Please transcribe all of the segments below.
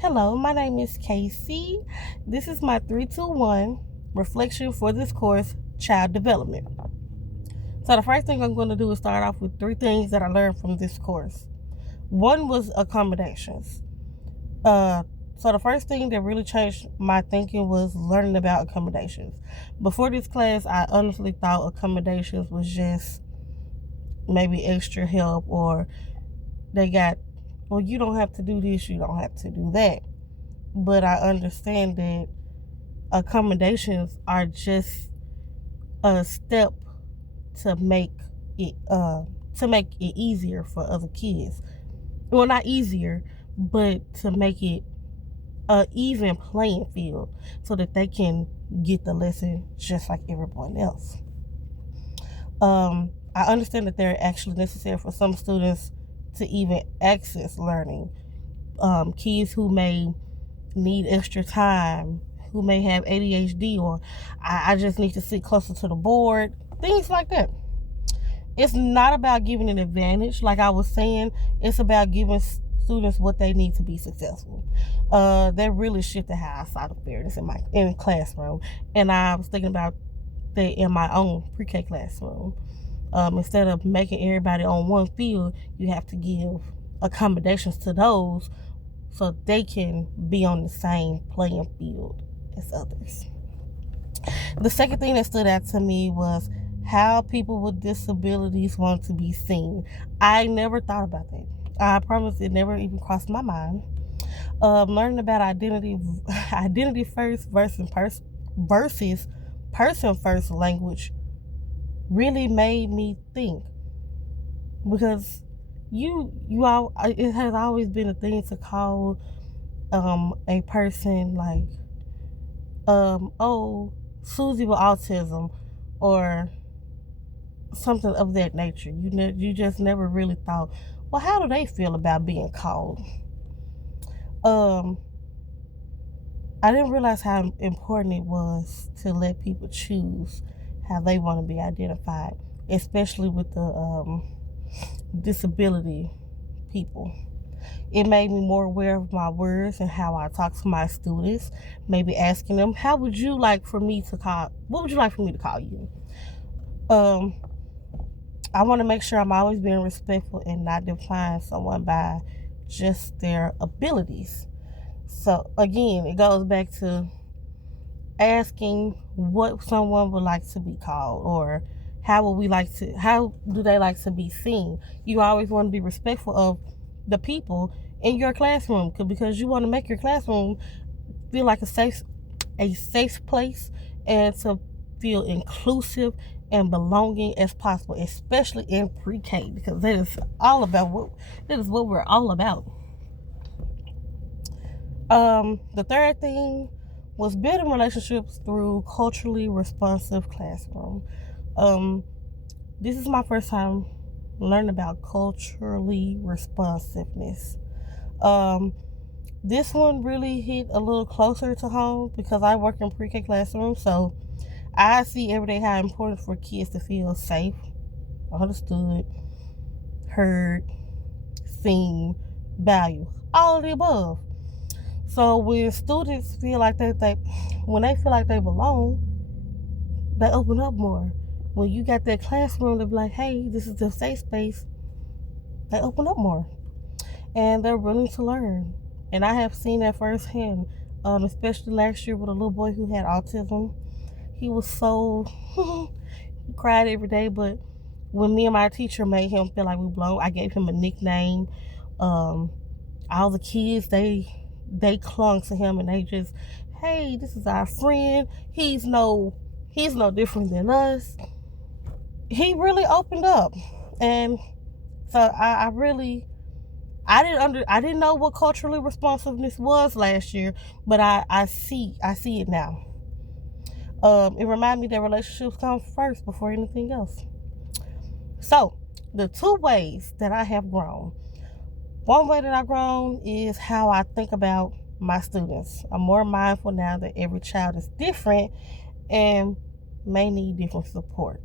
Hello, my name is Casey. This is my 321 reflection for this course, Child Development. So, the first thing I'm going to do is start off with three things that I learned from this course. One was accommodations. So, the first thing that really changed my thinking was learning about accommodations. Before this class, I honestly thought accommodations was just maybe extra help, or they got, well, you don't have to do this, you don't have to do that. But I understand that accommodations are just a step to make it easier for other kids. Well, not easier, but to make it a even playing field so that they can get the lesson just like everyone else. I understand that they're actually necessary for some students to even access learning. Kids who may need extra time, who may have ADHD, or I just need to sit closer to the board, things like that. It's not about giving an advantage, like I was saying. It's about giving students what they need to be successful. That really shifted how I saw the fairness in the classroom, and I was thinking about that in my own pre-K classroom. Instead of making everybody on one field, you have to give accommodations to those so they can be on the same playing field as others. The second thing that stood out to me was how people with disabilities want to be seen. I never thought about that. I promise it never even crossed my mind. Learning about identity first versus person first language really made me think, because it has always been a thing to call a person like oh, Susie with autism, or something of that nature. You just never really thought, well, how do they feel about being called? I didn't realize how important it was to let people choose how they want to be identified, especially with the disability people. It made me more aware of my words and how I talk to my students. Maybe asking them, what would you like for me to call you? Um, I want to make sure I'm always being respectful and not define someone by just their abilities. So again, it goes back to asking what someone would like to be called, or how do they like to be seen. You always want to be respectful of the people in your classroom, because you want to make your classroom feel like a safe place, and to feel inclusive and belonging as possible, especially in pre-K, because that is what we're all about. The third thing was building relationships through culturally responsive classroom. This is my first time learning about culturally responsiveness. This one really hit a little closer to home because I work in pre-K classroom, so I see every day how important for kids to feel safe, understood, heard, seen, valued, all of the above. So when students feel like when they feel like they belong, they open up more. When you got that classroom to be like, hey, this is the safe space, they open up more, and they're willing to learn. And I have seen that firsthand, especially last year with a little boy who had autism. He was so he cried every day, but when me and my teacher made him feel like we belong, I gave him a nickname. All the kids, they clung to him, and they just, hey, this is our friend. He's no different than us. He really opened up, and so I didn't know what culturally responsiveness was last year, but I see it now. It reminded me that relationships come first before anything else. So the two ways that I have grown. One way that I've grown is how I think about my students. I'm more mindful now that every child is different and may need different support.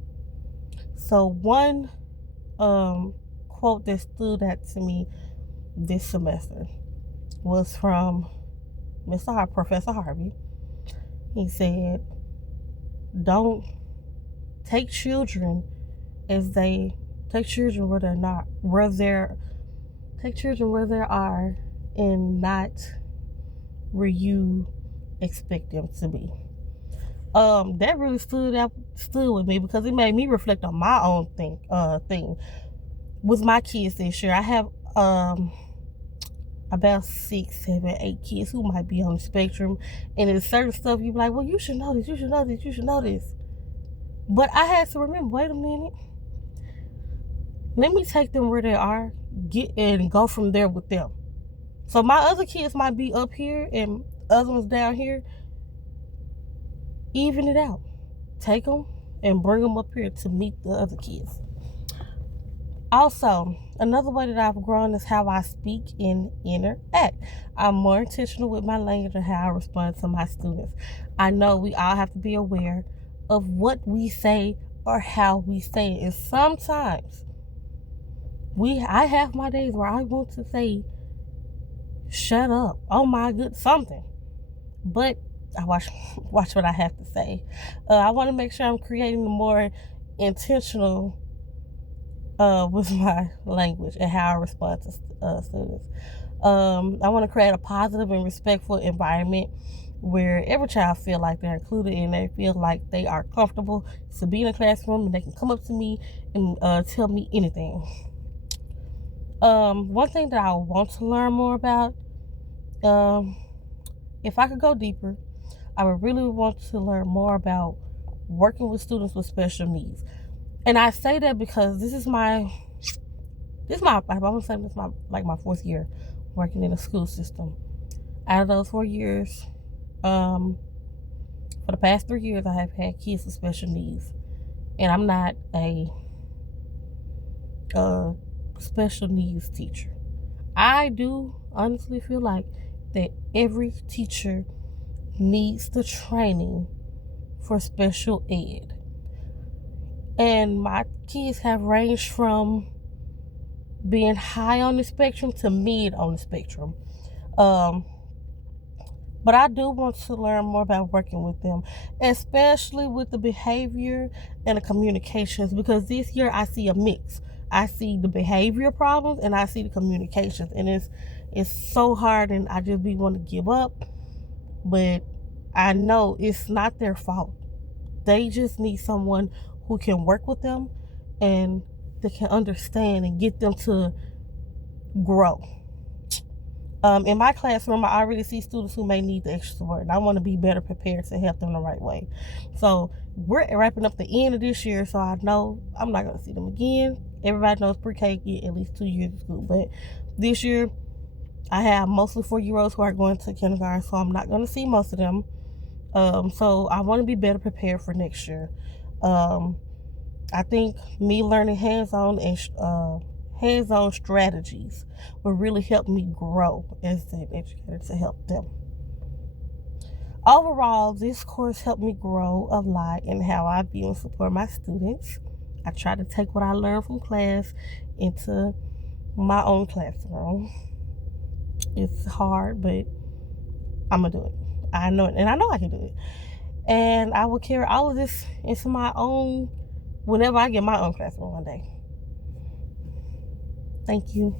So one quote that stood out to me this semester was from Professor Harvey. He said, don't take children take children where they're not, take children where they are and not where you expect them to be. That really stood with me because it made me reflect on my own thing with my kids this year. I have about 6, 7, 8 kids who might be on the spectrum, and there's certain stuff you be like, well, you should know this, you should know this, you should know this. But I had to remember, wait a minute, let me take them where they are, and go from there with them. So my other kids might be up here and other ones down here. Even it out. Take them and bring them up here to meet the other kids. Also, another way that I've grown is how I speak and interact. I'm more intentional with my language and how I respond to my students. I know we all have to be aware of what we say or how we say it. And sometimes I have my days where I want to say, shut up, oh my good, something. But I watch what I have to say. I want to make sure I'm creating a more intentional with my language and how I respond to students. I want to create a positive and respectful environment where every child feel like they're included and they feel like they are comfortable to be in a classroom and they can come up to me and tell me anything. One thing that I want to learn more about, if I could go deeper, I would really want to learn more about working with students with special needs. And I say that because I want to say this is my 4th year working in the school system. Out of those 4 years, for the past 3 years, I have had kids with special needs. And I'm not a special needs teacher. I do honestly feel like that every teacher needs the training for special ed. And my kids have ranged from being high on the spectrum to mid on the spectrum. But I do want to learn more about working with them, especially with the behavior and the communications, because this year I see a mix. I see the behavior problems and I see the communications, and it's so hard, and I just want to give up. But I know it's not their fault. They just need someone who can work with them and that can understand and get them to grow. In my classroom, I already see students who may need the extra support, and I want to be better prepared to help them the right way. So we're wrapping up the end of this year, so I know I'm not going to see them again. Everybody knows pre-K get at least 2 years of school, but this year I have mostly 4-year-olds who are going to kindergarten, so I'm not going to see most of them. So I want to be better prepared for next year. I think me learning hands-on strategies will really help me grow as an educator to help them. Overall, this course helped me grow a lot in how I view and support my students. I try to take what I learned from class into my own classroom. It's hard, but I'm going to do it. I know it, and I know I can do it. And I will carry all of this into my own, whenever I get my own classroom one day. Thank you.